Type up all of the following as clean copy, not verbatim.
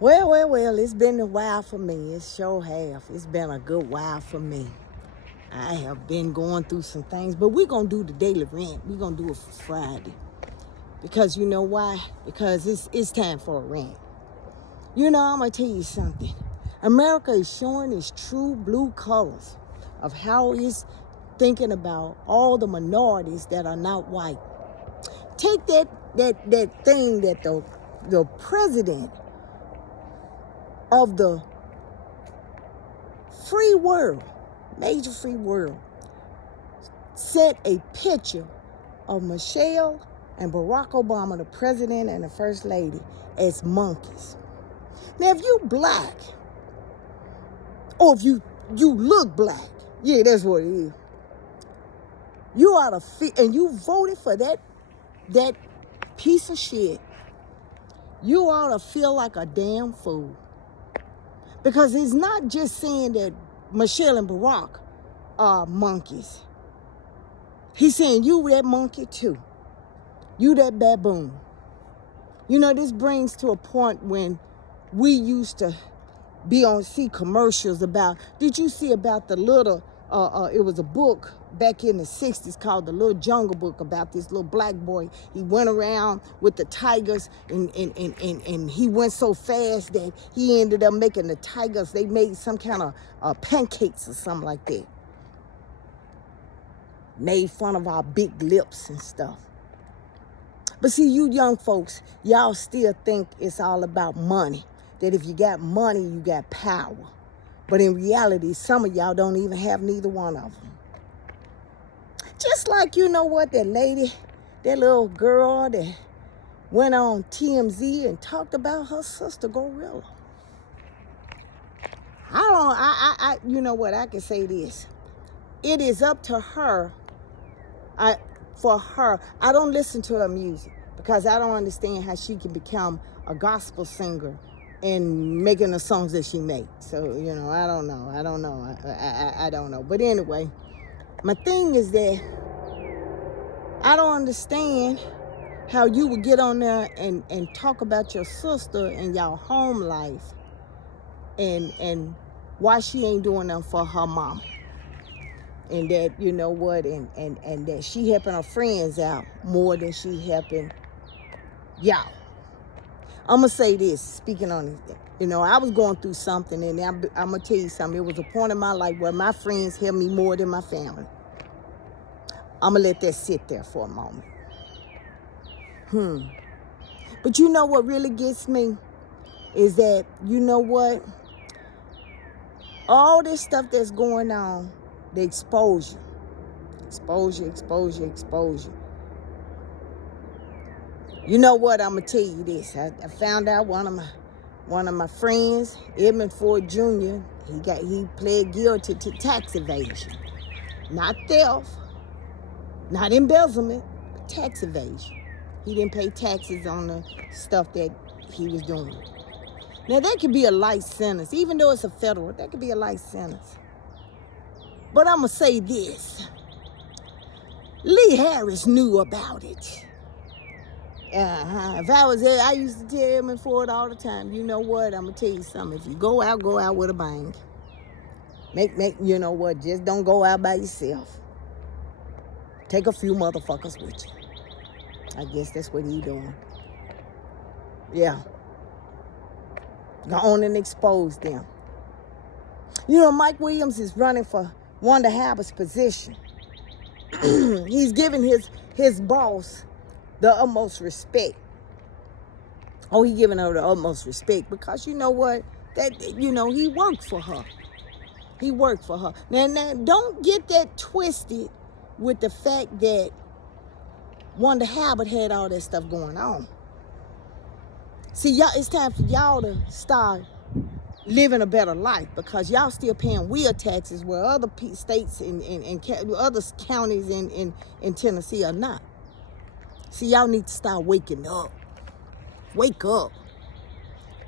Well, it's been a while for me. It sure have. It's been a good while for me. I have been going through some things, but we're going to do the daily rant. We're going to do it for Friday. Because you know why? Because it's time for a rant. You know, I'm going to tell you something. America is showing its true blue colors of how it's thinking about all the minorities that are not white. Take that thing that the president of the free world, major free world, sent a picture of Michelle and Barack Obama, the president and the first lady, as monkeys. Now, if you black, or if you look black, yeah, that's what it is. You ought to feel, and you voted for that piece of shit. You ought to feel like a damn fool. Because he's not just saying that Michelle and Barack are monkeys. He's saying you that monkey too. You that baboon. You know, this brings to a point when we used to see commercials about, did you see about the little, it was a book back in the 60s called The Little Jungle Book about this little black boy. He went around with the tigers and he went so fast that he ended up making the tigers, they made some kind of pancakes or something like that. Made fun of our big lips and stuff. But see, you young folks, y'all still think it's all about money. That if you got money, you got power. But in reality, some of y'all don't even have neither one of them. Just like, you know what, that lady, that little girl that went on TMZ and talked about her sister Gorilla. You know what, I can say this. It is up to her, for her. I don't listen to her music because I don't understand how she can become a gospel singer and making the songs that she makes. So, you know, I don't know. I don't know. But anyway, my thing is that I don't understand how you would get on there and talk about your sister and y'all home life and why she ain't doing nothing for her mama. And that, you know what, and that she helping her friends out more than she helping y'all. I'm going to say this, speaking on it. You know, I was going through something, and I'm going to tell you something. It was a point in my life where my friends helped me more than my family. I'm going to let that sit there for a moment. But you know what really gets me? Is that, you know what? All this stuff that's going on, the exposure. You know what? I'm gonna tell you this. I found out one of my friends, Edmund Ford Jr. He pled guilty to tax evasion, not theft, not embezzlement, but tax evasion. He didn't pay taxes on the stuff that he was doing. Now that could be a light sentence, even though it's a federal. That could be a light sentence. But I'm gonna say this. Lee Harris knew about it. If I was there, I used to tell him and Ford all the time, you know what, I'm going to tell you something. If you go out with a bang. Make, you know what, just don't go out by yourself. Take a few motherfuckers with you. I guess that's what he doing. Yeah. Go on and expose them. You know, Mike Williams is running for Wanda Harper's position. He's giving his boss the utmost respect. Oh, he giving her the utmost respect because you know what? That, you know, he worked for her. Now, don't get that twisted with the fact that Wanda Howard had all that stuff going on. See, y'all, it's time for y'all to start living a better life because y'all still paying wheel taxes where other states and other counties in Tennessee are not. See, y'all need to start waking up. Wake up.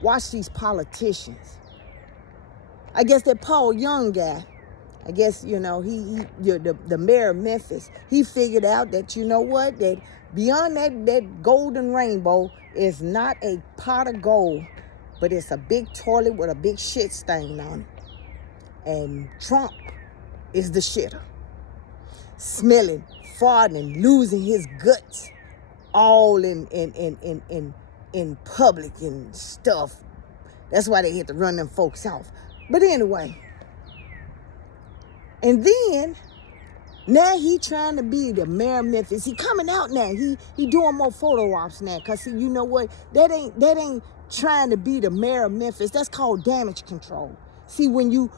Watch these politicians. I guess that Paul Young guy, I guess, you know, the mayor of Memphis, he figured out that, you know what, that beyond that golden rainbow is not a pot of gold but it's a big toilet with a big shit stain on it. And Trump is the shitter. Smelling, farting, losing his guts all in public and stuff. That's why they had to run them folks off. But anyway, and then now he trying to be the mayor of Memphis. He coming out now. He doing more photo ops now. Cause see, you know what? That ain't trying to be the mayor of Memphis. That's called damage control. See, when you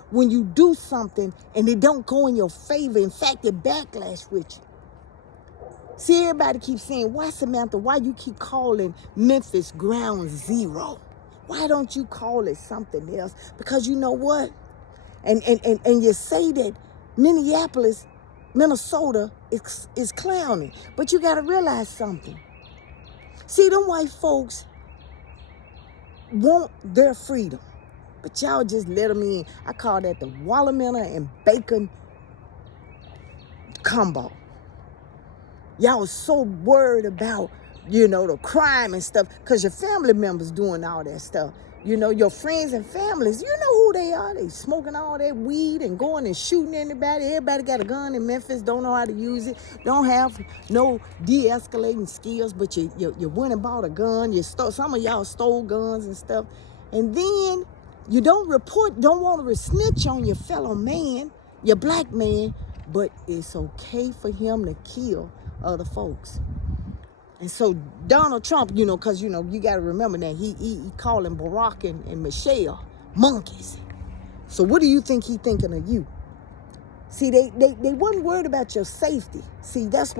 do something and it don't go in your favor, in fact, it backlash with you. See, everybody keeps saying, why, Samantha, why you keep calling Memphis ground zero? Why don't you call it something else? Because you know what? And you say that Minnesota is clowning. But you got to realize something. See, them white folks want their freedom. But y'all just let them in. I call that the watermelon and bacon combo. Y'all so worried about, the crime and stuff, because your family members doing all that stuff. Your friends and families, you know who they are. They smoking all that weed and going and shooting anybody. Everybody got a gun in Memphis, don't know how to use it, don't have no de-escalating skills, but you went and bought a gun. Some of y'all stole guns and stuff. And then you don't want to snitch on your fellow man, your black man, but it's okay for him to kill other folks. And so Donald Trump, because, you got to remember that he calling Barack and Michelle monkeys. So what do you think he thinking of you? See, they wasn't worried about your safety. See, that's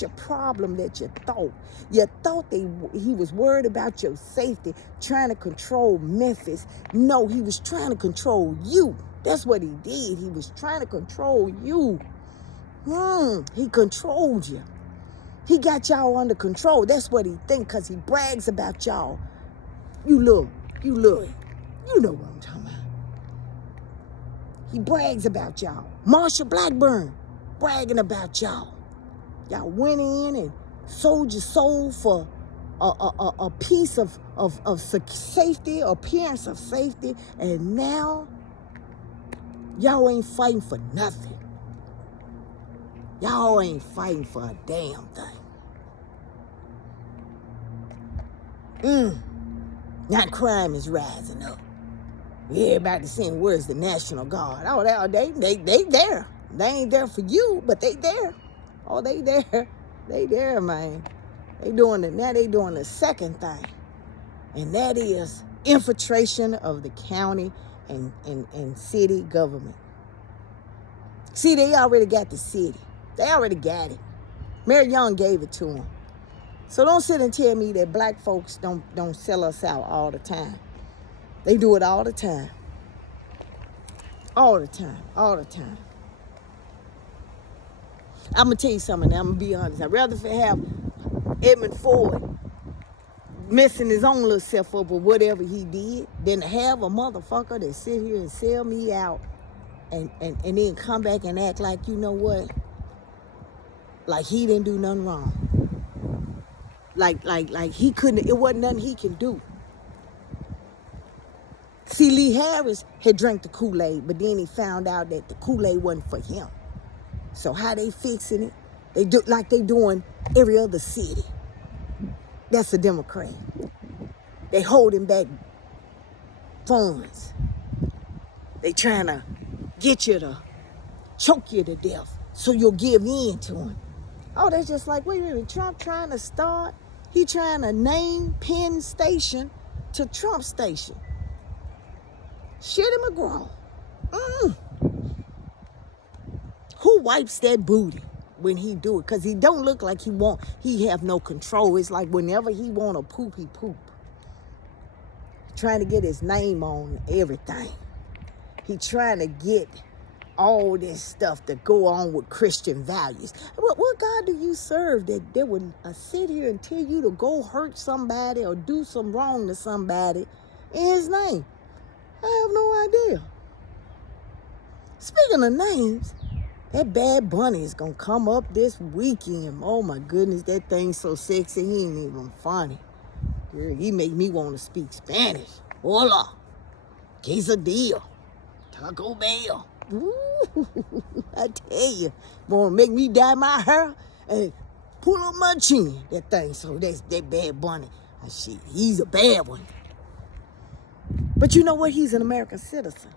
your problem that you thought. You thought he was worried about your safety, trying to control Memphis. No, he was trying to control you. That's what he did. He was trying to control you. He controlled you. He got y'all under control. That's what he think, because he brags about y'all. You look. You know what I'm talking about. He brags about y'all. Marsha Blackburn bragging about y'all. Y'all went in and sold your soul for a piece of safety, appearance of safety, and now y'all ain't fighting for nothing. Y'all ain't fighting for a damn thing. Now crime is rising up. Everybody saying, where's the National Guard? Oh, they there. They ain't there for you, but they there. Oh, they there. They there, man. They doing the second thing. And that is infiltration of the county and city government. See, they already got the city. They already got it. Mayor Young gave it to them. So don't sit and tell me that black folks don't sell us out all the time. They do it all the time. All the time. All the time. I'm going to tell you something. I'm going to be honest. I'd rather have Edmund Ford messing his own little self up with whatever he did than to have a motherfucker that sit here and sell me out and then come back and act like, you know what? Like he didn't do nothing wrong. Like he couldn't, it wasn't nothing he can do. See, Lee Harris had drank the Kool-Aid, but then he found out that the Kool-Aid wasn't for him. So how they fixing it? They do like they doing every other city. That's a Democrat. They holding back funds. They trying to get you to choke you to death so you'll give in to them. Oh, they're just like, wait a minute, Trump trying to start, he trying to name Penn Station to Trump Station. Shit him McGraw. Who wipes that booty when he do it? Because he don't look like he have no control. It's like whenever he want to poop, he poop. Trying to get his name on everything. He trying to get all this stuff to go on with Christian values. What God do you serve that they would sit here and tell you to go hurt somebody or do some wrong to somebody in his name? I have no idea. Speaking of names, that Bad Bunny is going to come up this weekend. Oh my goodness, that thing's so sexy, he ain't even funny. Girl, he make me want to speak Spanish. Hola, quesadilla, Taco Bell. Ooh, I tell you, wanna make me dye my hair and pull up my chin. That thing, so that's that Bad Bunny. Shit, he's a bad one. But you know what? He's an American citizen.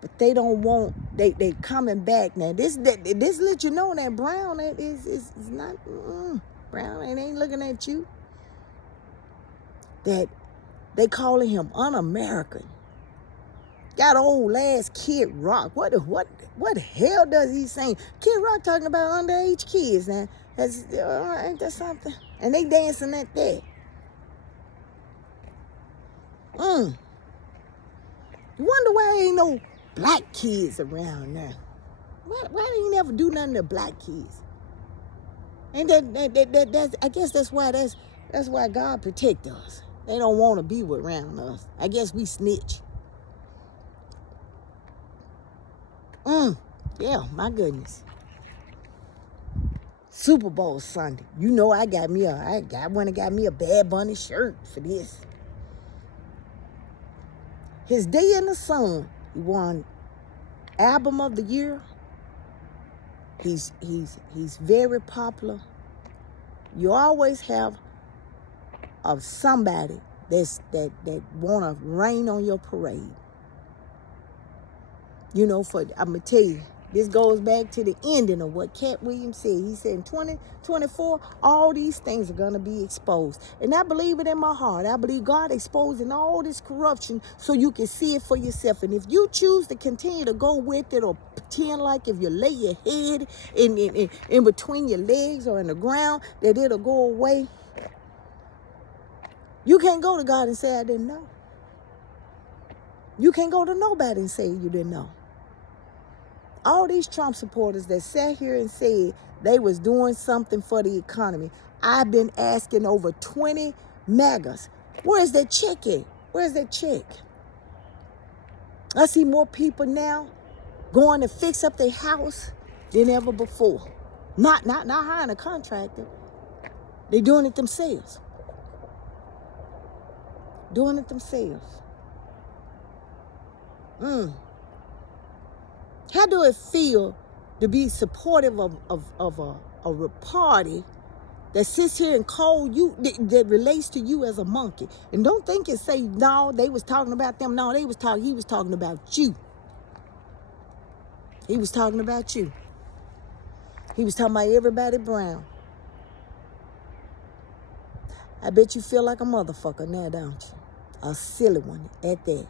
But they don't want, they coming back now. This let you know that Brown is not, Brown ain't looking at you. That they calling him un-American. Got old ass Kid Rock. What the hell does he saying? Kid Rock talking about underage kids now. Ain't that something? And they dancing at that. You wonder why ain't no black kids around now. Why do you never do nothing to black kids? And that's I guess that's why God protect us. They don't want to be around us. I guess we snitch. Yeah, my goodness. Super Bowl Sunday. You know I went and got me a Bad Bunny shirt for this. His Day in the Sun, he won Album of the Year. He's very popular. You always have somebody that wanna rain on your parade. You know, I'm gonna tell you, this goes back to the ending of what Cat Williams said. He said in 2024, all these things are gonna be exposed. And I believe it in my heart. I believe God exposing all this corruption so you can see it for yourself. And if you choose to continue to go with it or pretend like if you lay your head in between your legs or in the ground, that it'll go away, you can't go to God and say, I didn't know. You can't go to nobody and say you didn't know. All these Trump supporters that sat here and said they was doing something for the economy. I've been asking over 20 MAGAs, where's that check at? Where's that check? I see more people now going to fix up their house than ever before. Not hiring a contractor. They're doing it themselves. Doing it themselves. How do it feel to be supportive of a party that sits here and call you, that relates to you as a monkey? And don't think and say, no, they was talking about them. No, he was talking about you. He was talking about you. He was talking about everybody brown. I bet you feel like a motherfucker now, don't you? A silly one at that.